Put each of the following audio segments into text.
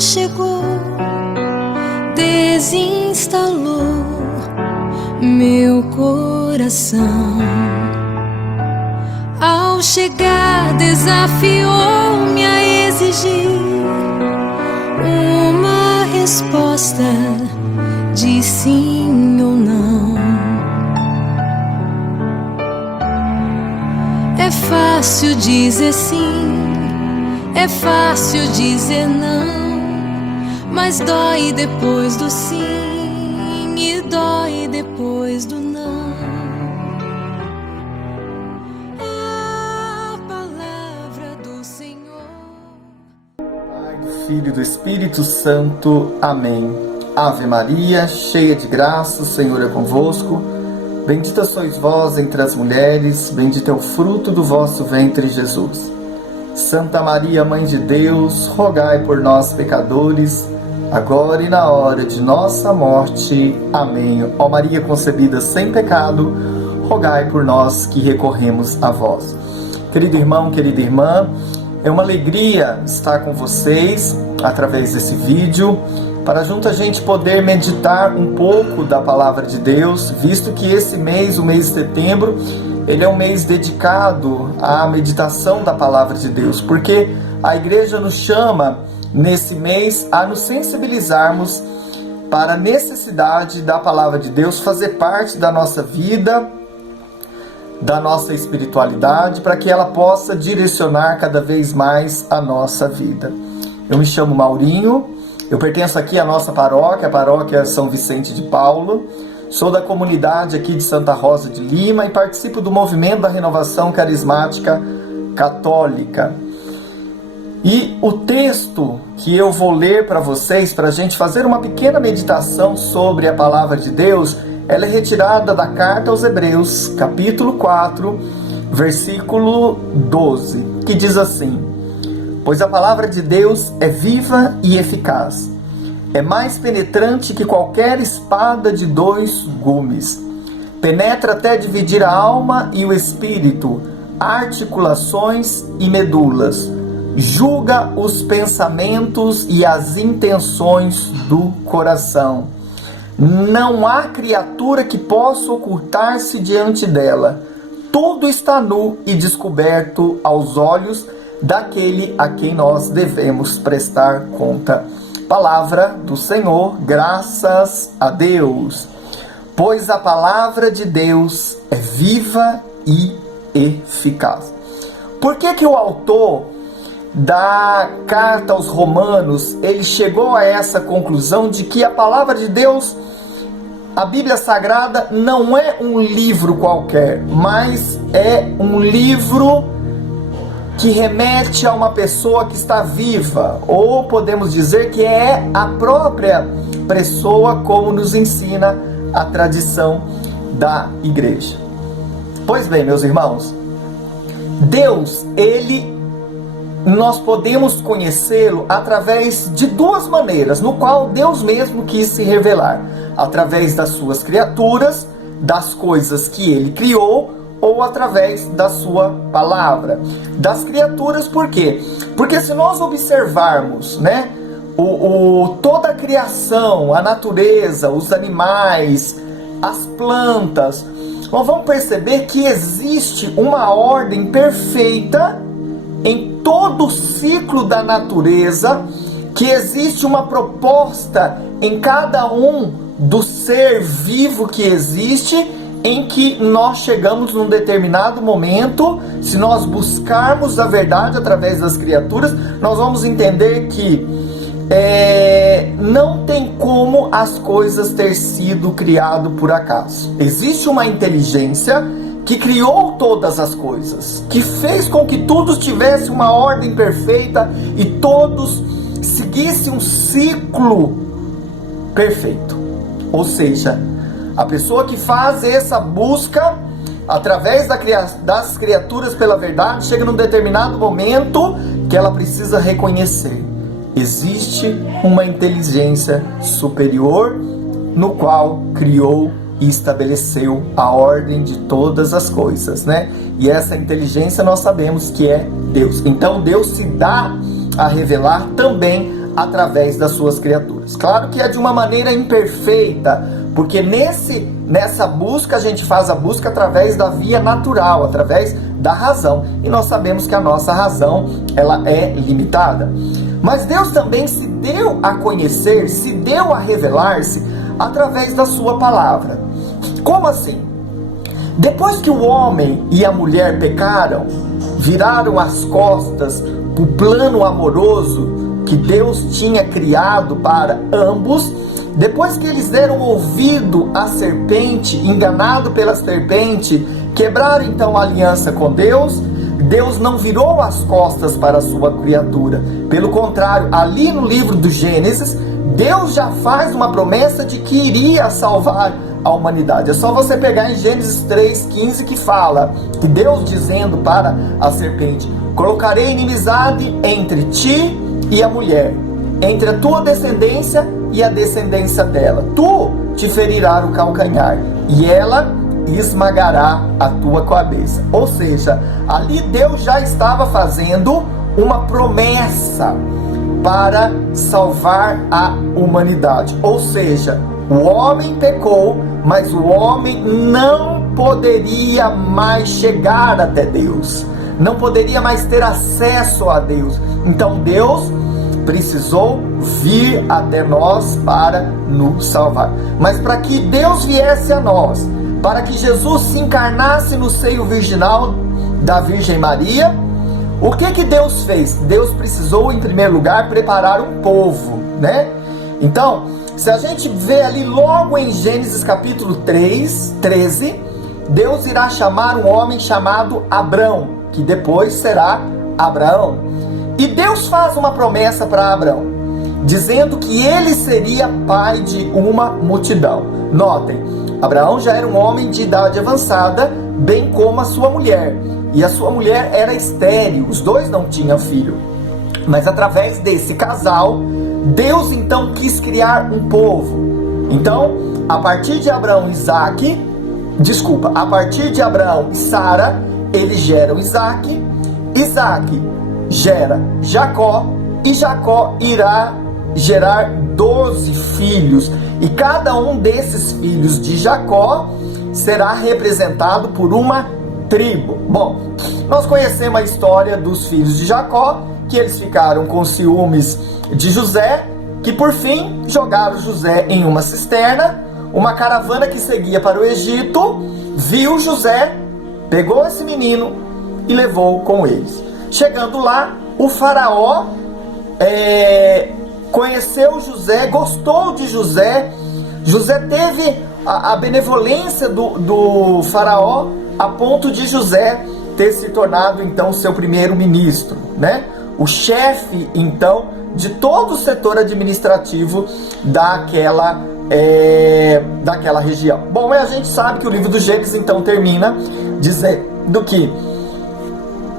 chegou, desinstalou meu coração. Ao chegar, desafiou-me a exigir uma resposta de sim ou não. É fácil dizer sim, é fácil dizer não, mas dói depois do sim e dói depois do não. A palavra do Senhor. Pai, do Filho e do Espírito Santo. Amém. Ave Maria, cheia de graça, o Senhor é convosco. Bendita sois vós entre as mulheres, bendito é o fruto do vosso ventre, Jesus. Santa Maria, Mãe de Deus, rogai por nós, pecadores, agora e na hora de nossa morte. Amém. Ó Maria concebida sem pecado, rogai por nós que recorremos a vós. Querido irmão, querida irmã, é uma alegria estar com vocês através desse vídeo, para junto a gente poder meditar um pouco da Palavra de Deus, visto que esse mês, o mês de setembro, ele é um mês dedicado à meditação da Palavra de Deus, porque a Igreja nos chama, nesse mês, a nos sensibilizarmos para a necessidade da Palavra de Deus fazer parte da nossa vida, da nossa espiritualidade, para que ela possa direcionar cada vez mais a nossa vida. Eu me chamo Maurinho, eu pertenço aqui à nossa paróquia, a paróquia São Vicente de Paulo. Sou da comunidade aqui de Santa Rosa de Lima e participo do movimento da Renovação Carismática Católica. E o texto que eu vou ler para vocês, para a gente fazer uma pequena meditação sobre a Palavra de Deus, ela é retirada da Carta aos Hebreus, capítulo 4, versículo 12, que diz assim: pois a Palavra de Deus é viva e eficaz, é mais penetrante que qualquer espada de 2 gumes. Penetra até dividir a alma e o espírito, articulações e medulas. Julga os pensamentos e as intenções do coração. Não há criatura que possa ocultar-se diante dela. Tudo está nu e descoberto aos olhos daquele a quem nós devemos prestar conta. Palavra do Senhor, graças a Deus. Pois a palavra de Deus é viva e eficaz. Por que o autor da carta aos Romanos, ele chegou a essa conclusão de que a palavra de Deus, a Bíblia Sagrada, não é um livro qualquer, mas é um livro que remete a uma pessoa que está viva, ou podemos dizer que é a própria pessoa, como nos ensina a tradição da igreja. Pois bem, meus irmãos, Deus, nós podemos conhecê-lo através de 2 maneiras, no qual Deus mesmo quis se revelar: através das suas criaturas, das coisas que ele criou, ou através da sua palavra. Das criaturas, por quê? Porque se nós observarmos, toda a criação, a natureza, os animais, as plantas, nós vamos perceber que existe uma ordem perfeita em todo o ciclo da natureza, que existe uma proposta em cada um do ser vivo que existe, em que nós chegamos num determinado momento, se nós buscarmos a verdade através das criaturas, nós vamos entender que não tem como as coisas ter sido criado por acaso. Existe uma inteligência que criou todas as coisas, que fez com que tudo tivesse uma ordem perfeita e todos seguissem um ciclo perfeito. Ou seja, a pessoa que faz essa busca através das criaturas pela verdade chega num determinado momento que ela precisa reconhecer: existe uma inteligência superior no qual criou e estabeleceu a ordem de todas as coisas, E essa inteligência nós sabemos que é Deus. Então Deus se dá a revelar também através das suas criaturas. Claro que é de uma maneira imperfeita, porque nessa busca a gente faz a busca através da via natural, através da razão, e nós sabemos que a nossa razão ela é limitada. Mas Deus também se deu a conhecer, se deu a revelar-se através da sua palavra. Como assim? Depois que o homem e a mulher pecaram, viraram as costas para o plano amoroso que Deus tinha criado para ambos, depois que eles deram ouvido à serpente, enganado pela serpente, quebraram então a aliança com Deus, Deus não virou as costas para a sua criatura. Pelo contrário, ali no livro do Gênesis, Deus já faz uma promessa de que iria salvar a humanidade. É só você pegar em Gênesis 3,15 que fala que Deus dizendo para a serpente: colocarei inimizade entre ti e a mulher, entre a tua descendência e a descendência dela. Tu te ferirás o calcanhar e ela esmagará a tua cabeça. Ou seja, ali Deus já estava fazendo uma promessa para salvar a humanidade. Ou seja, o homem pecou, mas o homem não poderia mais chegar até Deus, não poderia mais ter acesso a Deus. Então Deus precisou vir até nós para nos salvar. Mas para que Deus viesse a nós, para que Jesus se encarnasse no seio virginal da Virgem Maria, o que Deus fez? Deus precisou, em primeiro lugar, preparar um povo, né? Então, se a gente vê ali logo em Gênesis capítulo 13, Deus irá chamar um homem chamado Abrão, que depois será Abraão. E Deus faz uma promessa para Abraão, dizendo que ele seria pai de uma multidão. Notem, Abraão já era um homem de idade avançada, bem como a sua mulher. E a sua mulher era estéril, os dois não tinham filho. Mas através desse casal, Deus então quis criar um povo. Então, a partir de Abraão e Sara, eles geram Isaac. Isaac gera Jacó, e Jacó irá gerar 12 filhos, e cada um desses filhos de Jacó será representado por uma tribo. Bom, nós conhecemos a história dos filhos de Jacó, que eles ficaram com ciúmes de José, que por fim jogaram José em uma cisterna. Uma caravana que seguia para o Egito viu José, pegou esse menino e levou com eles. Chegando lá, o faraó conheceu José, gostou de José. José teve a benevolência do faraó, a ponto de José ter se tornado então seu primeiro ministro, né? O chefe então de todo o setor administrativo daquela região. Bom, a gente sabe que o livro do Gênesis então termina dizendo que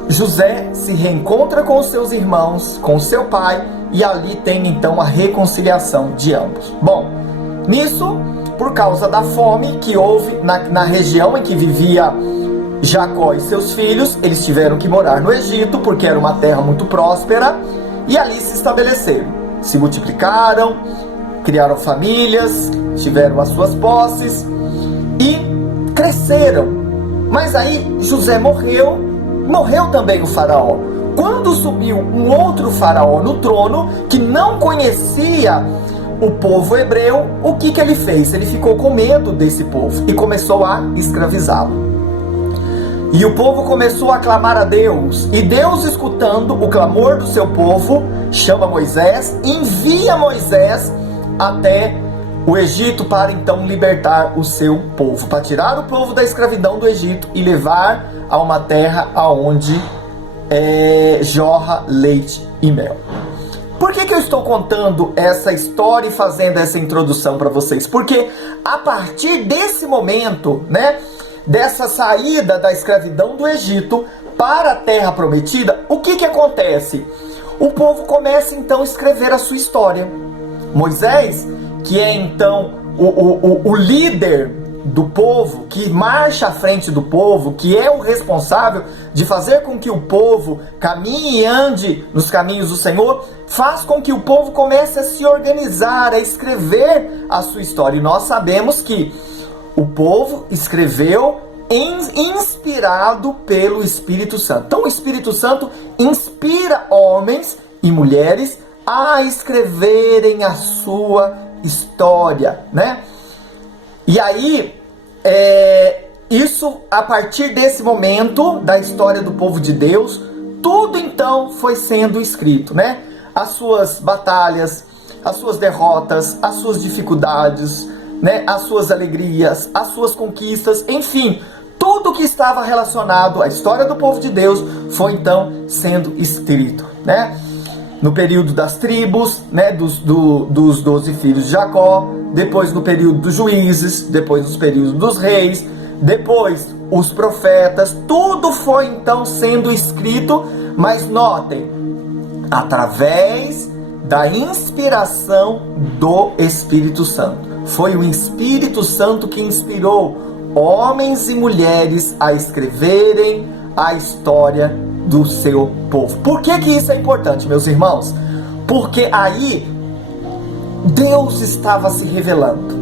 José se reencontra com os seus irmãos, com seu pai, e ali tem então a reconciliação de ambos. Bom, nisso, por causa da fome que houve na região em que vivia Jacó e seus filhos, eles tiveram que morar no Egito, porque era uma terra muito próspera, e ali se estabeleceram, se multiplicaram, criaram famílias, tiveram as suas posses e cresceram. Mas aí José morreu também o faraó. Quando subiu um outro faraó no trono, que não conhecia o povo hebreu, o que ele fez? Ele ficou com medo desse povo e começou a escravizá-lo. E o povo começou a clamar a Deus. E Deus, escutando o clamor do seu povo, chama Moisés, envia Moisés até o Egito para então libertar o seu povo, para tirar o povo da escravidão do Egito e levar a uma terra onde jorra leite e mel. Por que eu estou contando essa história e fazendo essa introdução para vocês? Porque a partir desse momento, né, dessa saída da escravidão do Egito para a terra prometida, o que acontece? O povo começa então a escrever a sua história. Moisés, que é então o líder do povo, que marcha à frente do povo, que é o responsável de fazer com que o povo caminhe e ande nos caminhos do Senhor, faz com que o povo comece a se organizar, a escrever a sua história. E nós sabemos que o povo escreveu inspirado pelo Espírito Santo. Então o Espírito Santo inspira homens e mulheres a escreverem a sua história, né? E aí, isso, a partir desse momento da história do povo de Deus, tudo então foi sendo escrito, né? As suas batalhas, as suas derrotas, as suas dificuldades, né? As suas alegrias, as suas conquistas, enfim, tudo que estava relacionado à história do povo de Deus foi então sendo escrito, né? No período das tribos, né, dos 12 filhos de Jacó, depois no período dos juízes, depois nos períodos dos reis, depois os profetas, tudo foi então sendo escrito, mas notem, através da inspiração do Espírito Santo. Foi o Espírito Santo que inspirou homens e mulheres a escreverem a história do seu povo. Por que isso é importante, meus irmãos? Porque aí Deus estava se revelando.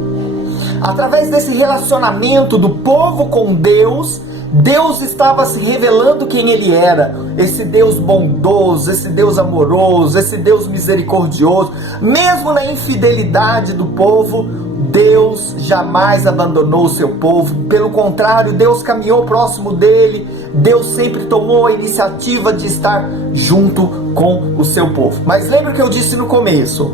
Através desse relacionamento do povo com Deus, Deus estava se revelando quem Ele era. Esse Deus bondoso, esse Deus amoroso, esse Deus misericordioso. Mesmo na infidelidade do povo, Deus jamais abandonou o seu povo. Pelo contrário, Deus caminhou próximo dele. Deus sempre tomou a iniciativa de estar junto com o seu povo. Mas lembra que eu disse no começo?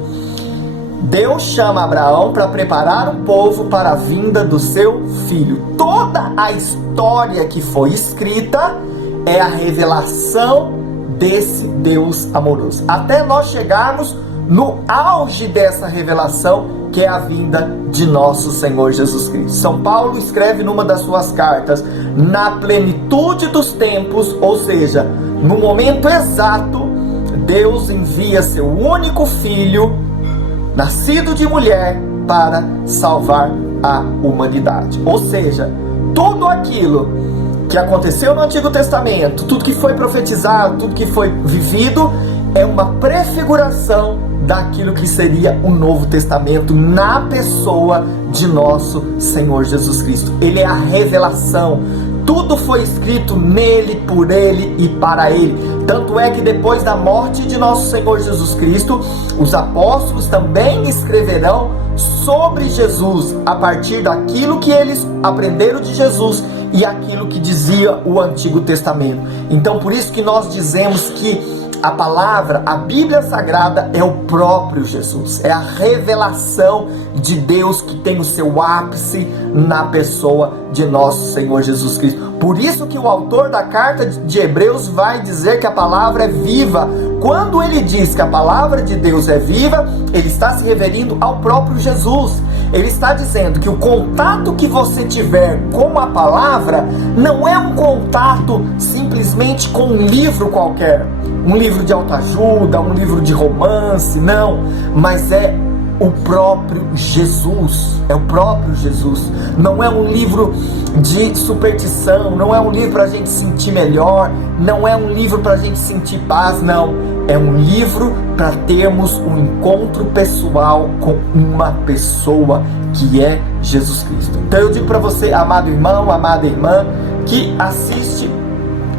Deus chama Abraão para preparar o povo para a vinda do seu filho. Toda a história que foi escrita é a revelação desse Deus amoroso. Até nós chegarmos no auge dessa revelação, que é a vinda de nosso Senhor Jesus Cristo. São Paulo escreve numa das suas cartas: na plenitude dos tempos, ou seja, no momento exato, Deus envia seu único filho, nascido de mulher, para salvar a humanidade. Ou seja, tudo aquilo que aconteceu no Antigo Testamento, tudo que foi profetizado, tudo que foi vivido, é uma prefiguração daquilo que seria o Novo Testamento na pessoa de nosso Senhor Jesus Cristo. Ele é a revelação. Tudo foi escrito nele, por ele e para ele. Tanto é que depois da morte de nosso Senhor Jesus Cristo, os apóstolos também escreverão sobre Jesus, a partir daquilo que eles aprenderam de Jesus e aquilo que dizia o Antigo Testamento. Então, por isso que nós dizemos que a palavra, a Bíblia Sagrada, é o próprio Jesus. É a revelação de Deus que tem o seu ápice na pessoa de nosso Senhor Jesus Cristo. Por isso que o autor da carta de Hebreus vai dizer que a palavra é viva. Quando ele diz que a palavra de Deus é viva, ele está se referindo ao próprio Jesus. Ele está dizendo que o contato que você tiver com a palavra não é um contato simplesmente com um livro qualquer, um livro de autoajuda, um livro de romance, não, mas é o próprio Jesus, é o próprio Jesus. Não é um livro de superstição, não é um livro para a gente sentir melhor, não é um livro para a gente sentir paz, não. É um livro para termos um encontro pessoal com uma pessoa que é Jesus Cristo. Então eu digo para você, amado irmão, amada irmã, que assiste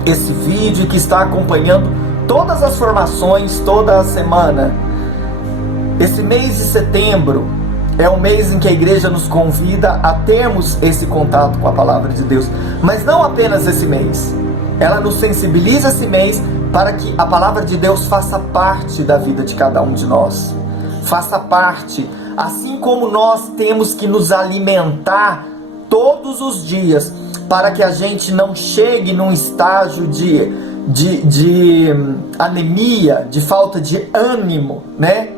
esse vídeo e que está acompanhando todas as formações toda a semana. Esse mês de setembro é um mês em que a igreja nos convida a termos esse contato com a palavra de Deus. Mas não apenas esse mês. Ela nos sensibiliza esse mês para que a palavra de Deus faça parte da vida de cada um de nós. Faça parte, assim como nós temos que nos alimentar todos os dias, para que a gente não chegue num estágio de anemia, de falta de ânimo, né?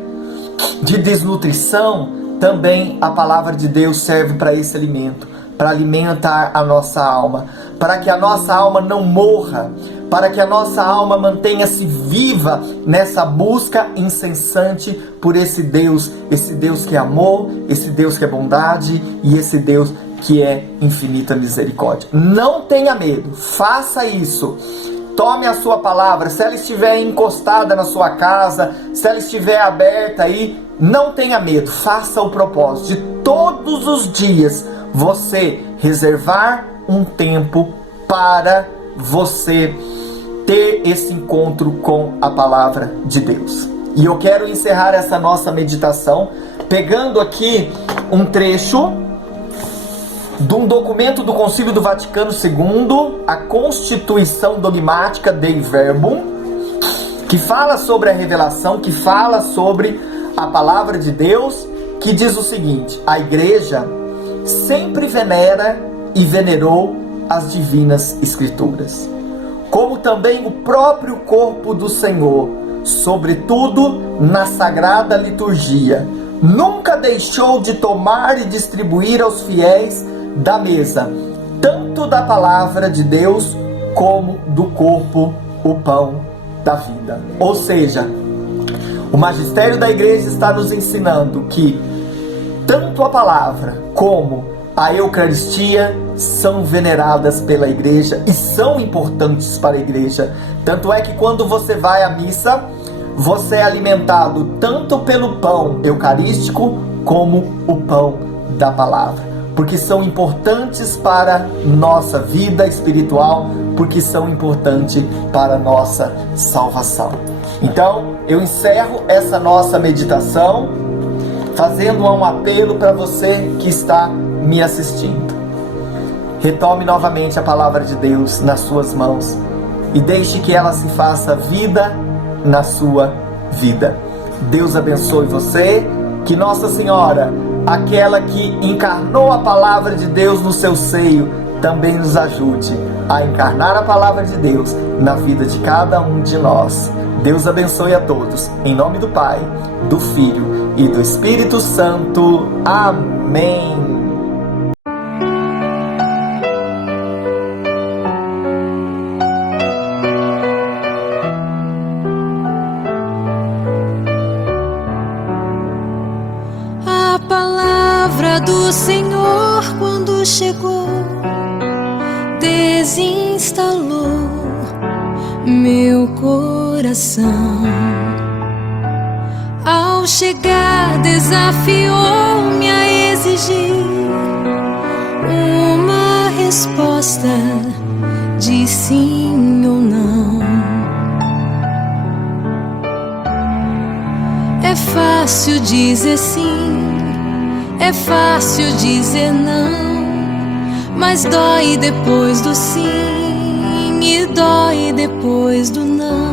De desnutrição. Também a palavra de Deus serve para esse alimento, para alimentar a nossa alma, para que a nossa alma não morra, para que a nossa alma mantenha-se viva nessa busca incessante por esse Deus que é amor, esse Deus que é bondade e esse Deus que é infinita misericórdia. Não tenha medo, faça isso. Tome a sua palavra, se ela estiver encostada na sua casa, se ela estiver aberta aí, não tenha medo, faça o propósito de todos os dias você reservar um tempo para você ter esse encontro com a palavra de Deus. E eu quero encerrar essa nossa meditação pegando aqui um trecho de um documento do Concílio do Vaticano II, a Constituição Dogmática Dei Verbum, que fala sobre a revelação, que fala sobre a palavra de Deus, que diz o seguinte: a Igreja sempre venera e venerou as divinas Escrituras, como também o próprio corpo do Senhor, sobretudo na Sagrada Liturgia. Nunca deixou de tomar e distribuir aos fiéis da mesa, tanto da palavra de Deus como do corpo, o pão da vida. Ou seja, o magistério da igreja está nos ensinando que tanto a palavra como a Eucaristia são veneradas pela igreja e são importantes para a igreja. Tanto é que quando você vai à missa, você é alimentado tanto pelo pão eucarístico como o pão da palavra, porque são importantes para nossa vida espiritual, porque são importantes para nossa salvação. Então, eu encerro essa nossa meditação fazendo um apelo para você que está me assistindo. Retome novamente a palavra de Deus nas suas mãos e deixe que ela se faça vida na sua vida. Deus abençoe você, que Nossa Senhora, aquela que encarnou a palavra de Deus no seu seio, também nos ajude a encarnar a palavra de Deus na vida de cada um de nós. Deus abençoe a todos. Em nome do Pai, do Filho e do Espírito Santo. Amém. A palavra do Senhor, quando chegou, desinstalou meu coração. Ao chegar, desafiou-me a exigir uma resposta de sim ou não. É fácil dizer sim, é fácil dizer não, mas dói depois do sim e dói depois do não.